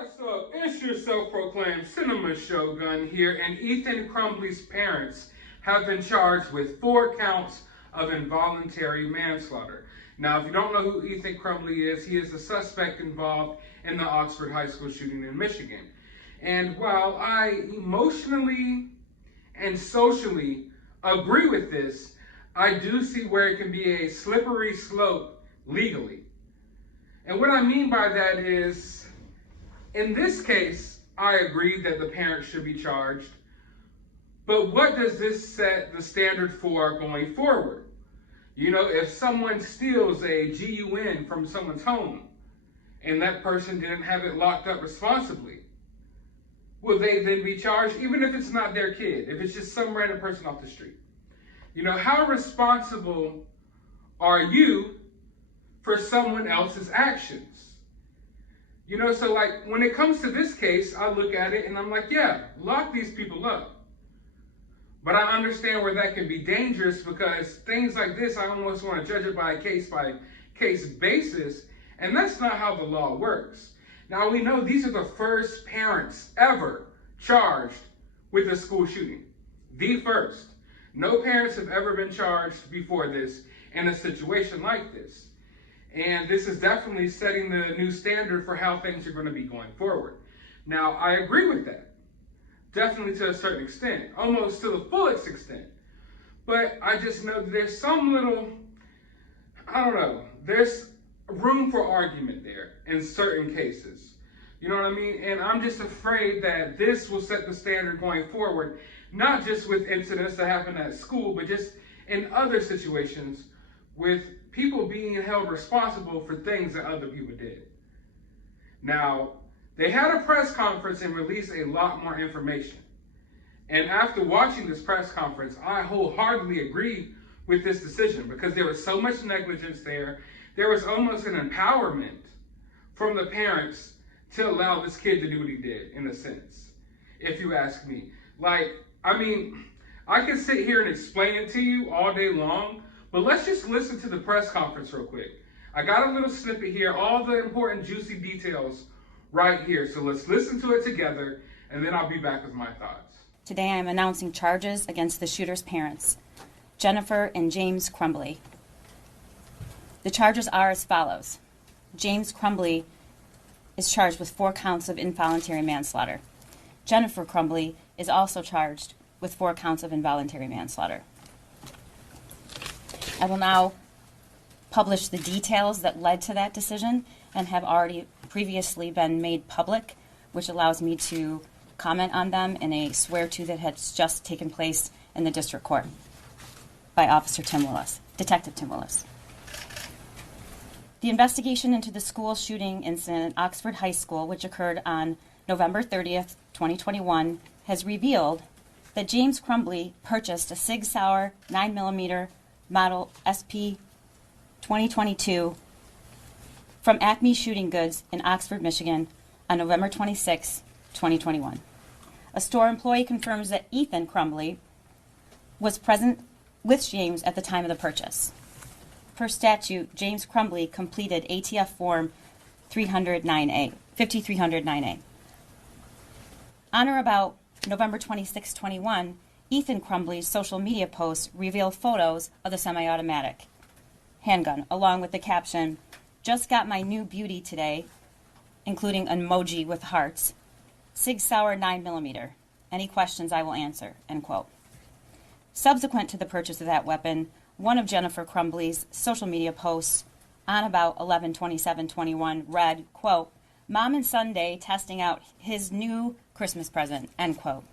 What's up? It's your self-proclaimed cinema shogun here, and Ethan Crumbly's parents have been charged with 4 counts of involuntary manslaughter. Now, if you don't know who Ethan Crumbly is, he is the suspect involved in the Oxford High School shooting in Michigan. And while I emotionally and socially agree with this, I do see where it can be a slippery slope legally. And what I mean by that is, in this case, I agree that the parents should be charged, but what does this set the standard for going forward? You know, if someone steals a GUN from someone's home and that person didn't have it locked up responsibly, will they then be charged, even if it's not their kid, if it's just some random person off the street? You know, how responsible are you for someone else's actions? You know, so like when it comes to this case, I look at it and I'm like, yeah, lock these people up. But I understand where that can be dangerous because things like this, I almost want to judge it by case basis. And that's not how the law works. Now, we know these are the first parents ever charged with a school shooting. The first. No parents have ever been charged before this in a situation like this. And this is definitely setting the new standard for how things are going to be going forward. Now, I agree with that. Definitely to a certain extent. Almost to the fullest extent. But I just know that there's some little, I don't know, there's room for argument there in certain cases. You know what I mean? And I'm just afraid that this will set the standard going forward, not just with incidents that happen at school, but just in other situations with people being held responsible for things that other people did. Now, they had a press conference and released a lot more information. And after watching this press conference, I wholeheartedly agree with this decision because there was so much negligence there. There was almost an empowerment from the parents to allow this kid to do what he did, in a sense, if you ask me. Like, I mean, I can sit here and explain it to you all day long, but let's just listen to the press conference real quick. I got a little snippet here, all the important juicy details right here. So let's listen to it together, and then I'll be back with my thoughts. Today I am announcing charges against the shooter's parents, Jennifer and James Crumbly. The charges are as follows. James Crumbly is charged with 4 counts of involuntary manslaughter. Jennifer Crumbly is also charged with 4 counts of involuntary manslaughter. I will now publish the details that led to that decision and have already previously been made public, which allows me to comment on them in a swear-to that has just taken place in the district court by Officer Tim Willis, Detective Tim Willis. The investigation into the school shooting incident at Oxford High School, which occurred on November 30th, 2021, has revealed that James Crumbly purchased a Sig Sauer 9mm model SP 2022 from Acme Shooting Goods in Oxford, Michigan on November 26, 2021. A store employee confirms that Ethan Crumbly was present with James at the time of the purchase. Per statute, James Crumbly completed ATF Form 5309A. On or about November 26, 21, Ethan Crumbly's social media posts reveal photos of the semi-automatic handgun, along with the caption, "Just got my new beauty today," including an emoji with hearts, "Sig Sauer 9mm. Any questions I will answer," end quote. Subsequent to the purchase of that weapon, one of Jennifer Crumbly's social media posts on about 11/27/21 read, quote, "Mom and Sunday testing out his new Christmas present," end quote.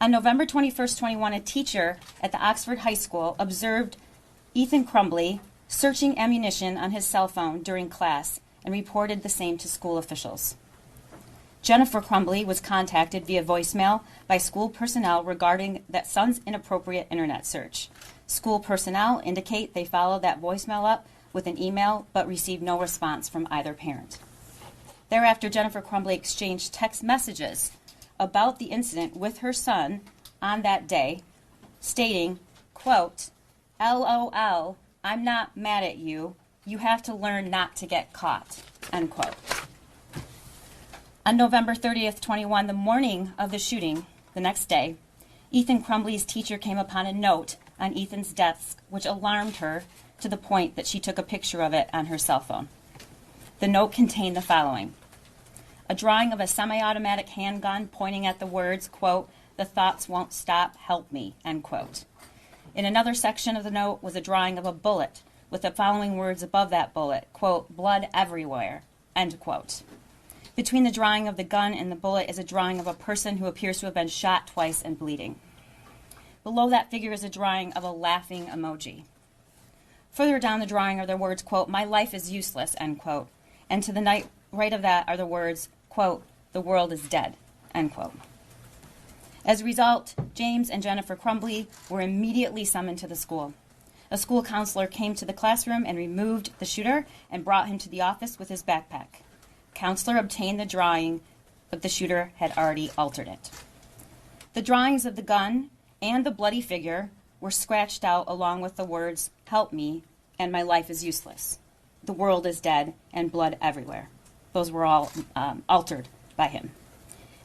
On November 21st, 21, a teacher at the Oxford High School observed Ethan Crumbly searching ammunition on his cell phone during class and reported the same to school officials. Jennifer Crumbly was contacted via voicemail by school personnel regarding that son's inappropriate internet search. School personnel indicate they followed that voicemail up with an email but received no response from either parent. Thereafter, Jennifer Crumbly exchanged text messages about the incident with her son on that day, stating, quote, "LOL, I'm not mad at you. You have to learn not to get caught," end quote. On November 30th, 21, the morning of the shooting, the next day, Ethan Crumbley's teacher came upon a note on Ethan's desk which alarmed her to the point that she took a picture of it on her cell phone. The note contained the following: a drawing of a semi-automatic handgun pointing at the words, quote, "The thoughts won't stop, help me," end quote. In another section of the note was a drawing of a bullet with the following words above that bullet, quote, "Blood everywhere," end quote. Between the drawing of the gun and the bullet is a drawing of a person who appears to have been shot twice and bleeding. Below that figure is a drawing of a laughing emoji. Further down the drawing are the words, quote, "My life is useless," end quote. And to the right of that are the words, quote, "The world is dead," end quote. As a result, James and Jennifer Crumbley were immediately summoned to the school. A school counselor came to the classroom and removed the shooter and brought him to the office with his backpack. Counselor obtained the drawing, but the shooter had already altered it. The drawings of the gun and the bloody figure were scratched out along with the words, "Help me," and "My life is useless." "The world is dead," and "Blood everywhere." Those were all altered by him.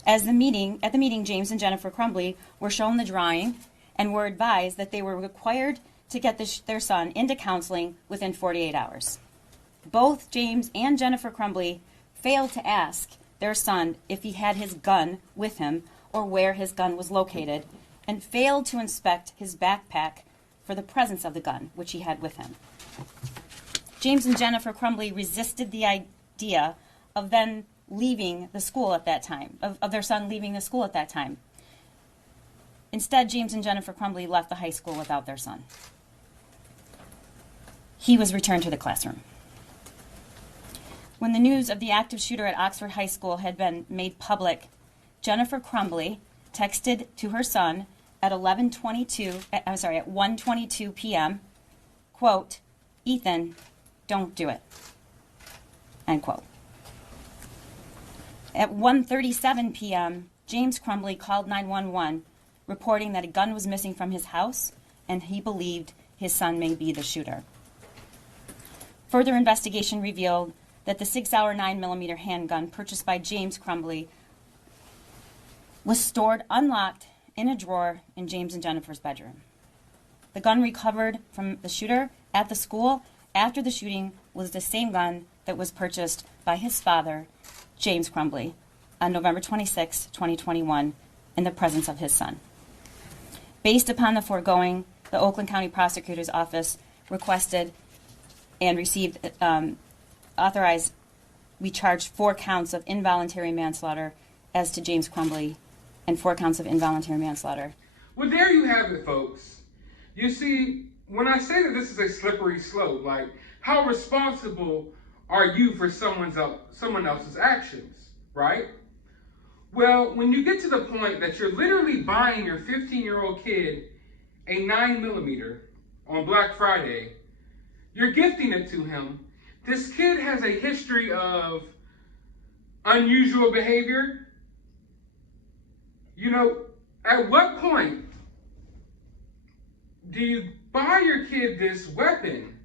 At the meeting, James and Jennifer Crumbley were shown the drawing and were advised that they were required to get their son into counseling within 48 hours. Both James and Jennifer Crumbley failed to ask their son if he had his gun with him or where his gun was located, and failed to inspect his backpack for the presence of the gun, which he had with him. James and Jennifer Crumbley resisted the idea of then leaving the school at that time, of their son leaving the school at that time. Instead, James and Jennifer Crumbley left the high school without their son. He was returned to the classroom. When the news of the active shooter at Oxford High School had been made public, Jennifer Crumbley texted to her son at 1:22 p.m., quote, "Ethan, don't do it," end quote. At 1:37 p.m., James Crumbley called 911, reporting that a gun was missing from his house and he believed his son may be the shooter. Further investigation revealed that the 6-hour 9mm handgun purchased by James Crumbley was stored unlocked in a drawer in James and Jennifer's bedroom. The gun recovered from the shooter at the school after the shooting was the same gun that was purchased by his father, James Crumbley, on November 26, 2021, in the presence of his son. Based upon the foregoing, the Oakland County Prosecutor's Office requested and received we charged 4 counts of involuntary manslaughter as to James Crumbley and 4 counts of involuntary manslaughter. Well, there you have it, folks. You see, when I say that this is a slippery slope, like, how responsible are you for someone else's actions, right? Well, when you get to the point that you're literally buying your 15-year-old kid a 9mm on Black Friday, you're gifting it to him. This kid has a history of unusual behavior. You know, at what point do you buy your kid this weapon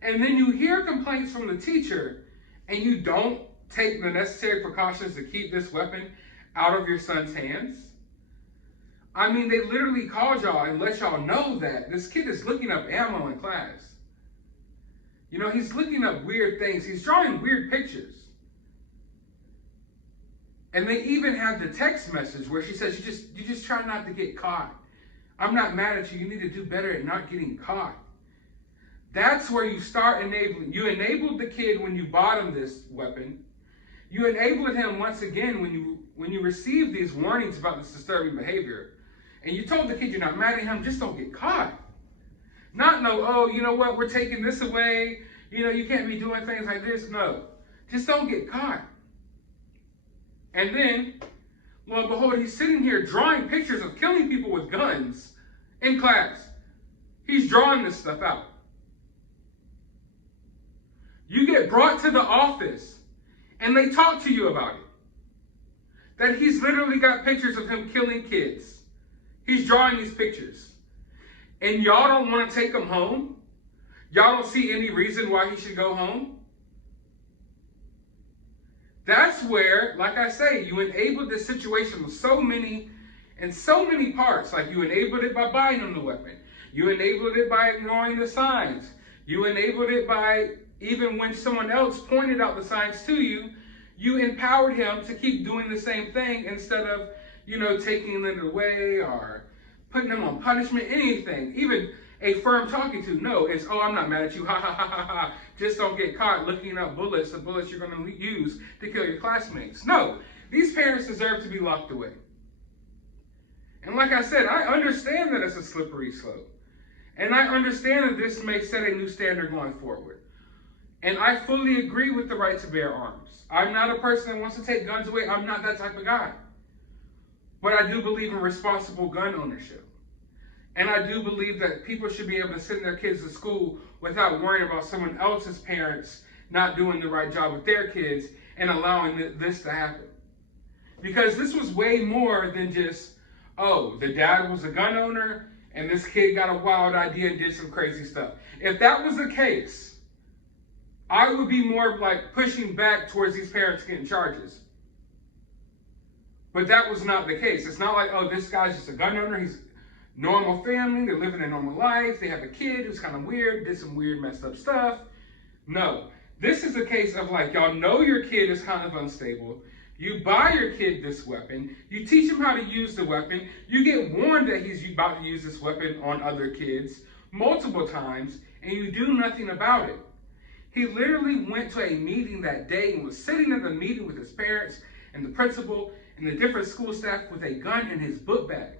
and then you hear complaints from the teacher and you don't take the necessary precautions to keep this weapon out of your son's hands? I mean, they literally called y'all and let y'all know that this kid is looking up ammo in class. You know, he's looking up weird things. He's drawing weird pictures. And they even have the text message where she says, you just try not to get caught. I'm not mad at you. You need to do better at not getting caught. That's where you start enabling. You enabled the kid when you bought him this weapon. You enabled him once again when you received these warnings about this disturbing behavior. And you told the kid you're not mad at him, just don't get caught. Not no, oh, you know what, we're taking this away. You know, you can't be doing things like this. No, just don't get caught. And then, lo and behold, he's sitting here drawing pictures of killing people with guns in class. He's drawing this stuff out. You get brought to the office and they talk to you about it. That he's literally got pictures of him killing kids. He's drawing these pictures. And y'all don't want to take him home? Y'all don't see any reason why he should go home? That's where, like I say, you enabled this situation with so many parts. Like you enabled it by buying him the weapon. You enabled it by ignoring the signs. You enabled it by, even when someone else pointed out the signs to you, you empowered him to keep doing the same thing instead of, taking it away or putting him on punishment, anything. Even a firm talking to. No, it's, oh, I'm not mad at you. Ha, ha, ha, ha, ha. Just don't get caught looking up bullets, the bullets you're going to use to kill your classmates. No, these parents deserve to be locked away. And like I said, I understand that it's a slippery slope. And I understand that this may set a new standard going forward. And I fully agree with the right to bear arms. I'm not a person that wants to take guns away. I'm not that type of guy. But I do believe in responsible gun ownership. And I do believe that people should be able to send their kids to school without worrying about someone else's parents not doing the right job with their kids and allowing this to happen. Because this was way more than just, oh, the dad was a gun owner and this kid got a wild idea and did some crazy stuff. If that was the case, I would be more like pushing back towards these parents getting charges. But that was not the case. It's not like, oh, this guy's just a gun owner. He's normal family. They're living a normal life. They have a kid who's kind of weird, did some weird, messed up stuff. No. This is a case of like, y'all know your kid is kind of unstable. You buy your kid this weapon. You teach him how to use the weapon. You get warned that he's about to use this weapon on other kids multiple times, and you do nothing about it. He literally went to a meeting that day and was sitting at the meeting with his parents and the principal and the different school staff with a gun in his book bag.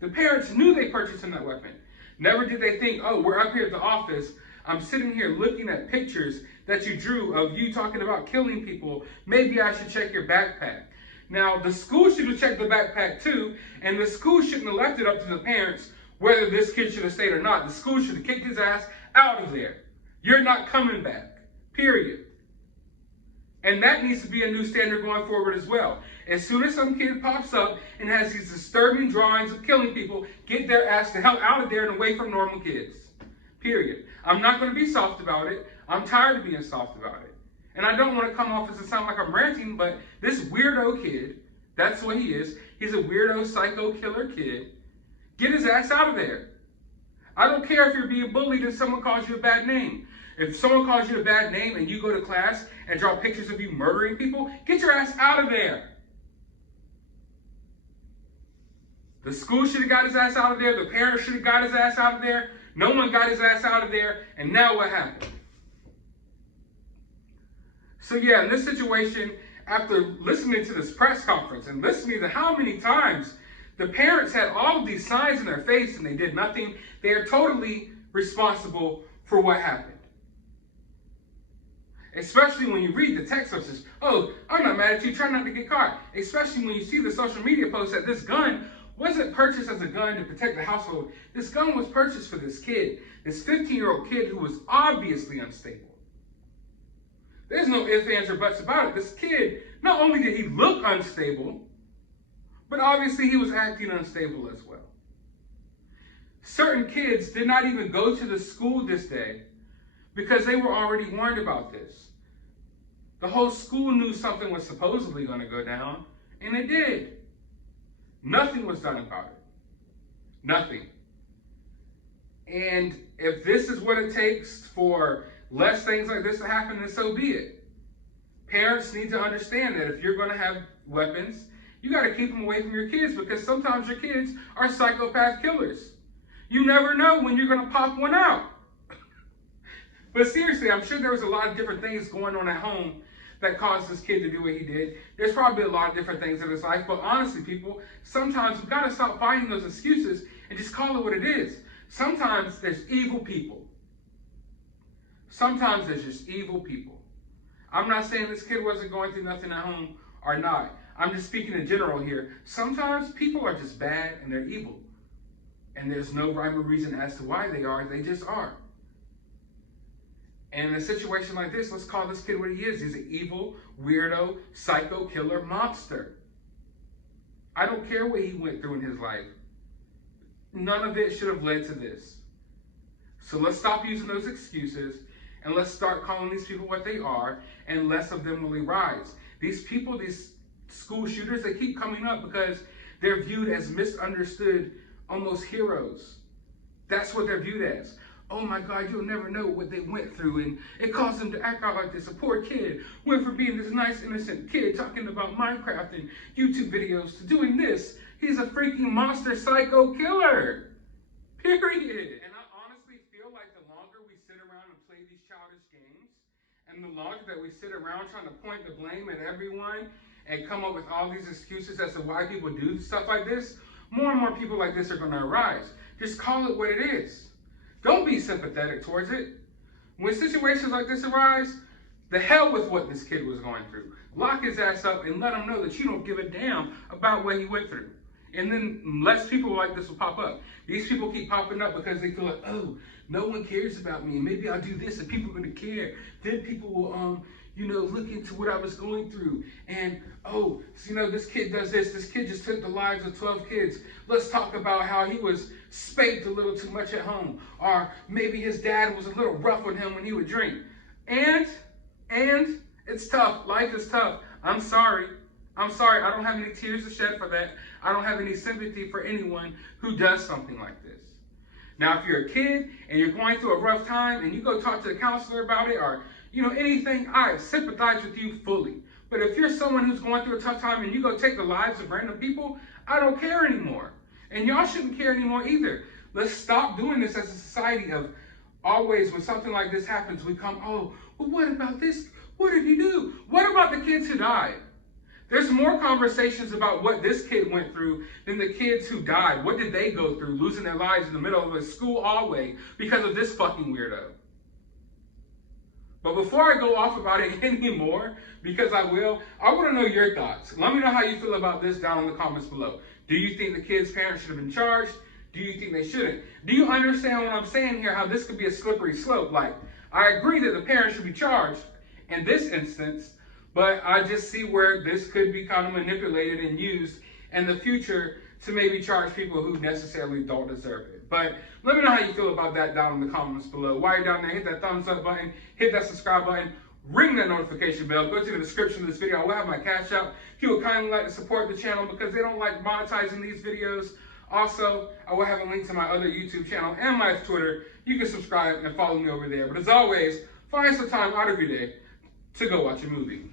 The parents knew they purchased him that weapon. Never did they think, oh, we're up here at the office. I'm sitting here looking at pictures that you drew of you talking about killing people. Maybe I should check your backpack. Now, the school should have checked the backpack too, and the school shouldn't have left it up to the parents whether this kid should have stayed or not. The school should have kicked his ass out of there. You're not coming back, period. And that needs to be a new standard going forward as well. As soon as some kid pops up and has these disturbing drawings of killing people, get their ass the hell out of there and away from normal kids. Period. I'm not going to be soft about it. I'm tired of being soft about it. And I don't want to come off as it sound like I'm ranting, but this weirdo kid, that's what he is. He's a weirdo, psycho killer kid. Get his ass out of there. I don't care if you're being bullied and someone calls you a bad name. If someone calls you a bad name and you go to class and draw pictures of you murdering people, get your ass out of there. The school should have got his ass out of there. The parents should have got his ass out of there. No one got his ass out of there. And now what happened? So yeah, in this situation, after listening to this press conference and listening to how many times the parents had all of these signs in their face and they did nothing, they are totally responsible for what happened. Especially when you read the text messages. Oh, I'm not mad at you. Try not to get caught. Especially when you see the social media post that this gun wasn't purchased as a gun to protect the household. This gun was purchased for this kid, this 15-year-old kid who was obviously unstable. There's no ifs, ands, or buts about it. This kid, not only did he look unstable, but obviously he was acting unstable as well. Certain kids did not even go to the school this day because they were already warned about this. The whole school knew something was supposedly going to go down, and it did. Nothing was done about it. Nothing. And if this is what it takes for less things like this to happen, then so be it. Parents need to understand that if you're going to have weapons, you got to keep them away from your kids because sometimes your kids are psychopath killers. You never know when you're going to pop one out. But seriously, I'm sure there was a lot of different things going on at home that caused this kid to do what he did. There's probably a lot of different things in his life, but honestly, people, sometimes we've got to stop finding those excuses and just call it what it is. Sometimes there's evil people. Sometimes there's just evil people. I'm not saying this kid wasn't going through nothing at home or not. I'm just speaking in general here. Sometimes people are just bad and they're evil. And there's no rhyme or reason as to why they are. They just are. And in a situation like this, let's call this kid what he is. He's an evil, weirdo, psycho killer monster. I don't care what he went through in his life. None of it should have led to this. So let's stop using those excuses and let's start calling these people what they are, and less of them will arise. These people, these school shooters, they keep coming up because they're viewed as misunderstood, almost heroes. That's what they're viewed as. Oh my God, you'll never know what they went through, and it caused them to act out like this. A poor kid went from being this nice, innocent kid talking about Minecraft and YouTube videos to doing this. He's a freaking monster psycho killer. Period. And I honestly feel like the longer we sit around and play these childish games, and the longer that we sit around trying to point the blame at everyone and come up with all these excuses as to why people do stuff like this, more and more people like this are going to arise. Just call it what it is. Don't be sympathetic towards it. When situations like this arise, the hell with what this kid was going through. Lock his ass up and let him know that you don't give a damn about what he went through. And then less people like this will pop up. These people keep popping up because they feel like, oh, no one cares about me. Maybe I'll do this and people are going to care. Then people will, look into what I was going through. And, oh, so, this kid does this. This kid just took the lives of 12 kids. Let's talk about how he was spanked a little too much at home. Or maybe his dad was a little rough on him when he would drink. And it's tough. Life is tough. I'm sorry. I don't have any tears to shed for that. I don't have any sympathy for anyone who does something like this. Now, if you're a kid and you're going through a rough time and you go talk to a counselor about it or, anything, I sympathize with you fully. But if you're someone who's going through a tough time and you go take the lives of random people, I don't care anymore. And y'all shouldn't care anymore either. Let's stop doing this as a society of always when something like this happens, we come, oh, well, what about this? What did he do? What about the kids who died? There's more conversations about what this kid went through than the kids who died. What did they go through, losing their lives in the middle of a school hallway because of this fucking weirdo? But before I go off about it anymore, because I want to know your thoughts. Let me know how you feel about this down in the comments below. Do you think the kid's parents should have been charged? Do you think they shouldn't? Do you understand what I'm saying here, how this could be a slippery slope? Like, I agree that the parents should be charged in this instance, but I just see where this could be kind of manipulated and used in the future to maybe charge people who necessarily don't deserve it. But let me know how you feel about that down in the comments below. While you're down there, hit that thumbs up button, hit that subscribe button, ring that notification bell. Go to the description of this video. I will have my CashApp. If you would kindly like to support the channel because they don't like monetizing these videos. Also, I will have a link to my other YouTube channel and my Twitter. You can subscribe and follow me over there. But as always, find some time out of your day to go watch a movie.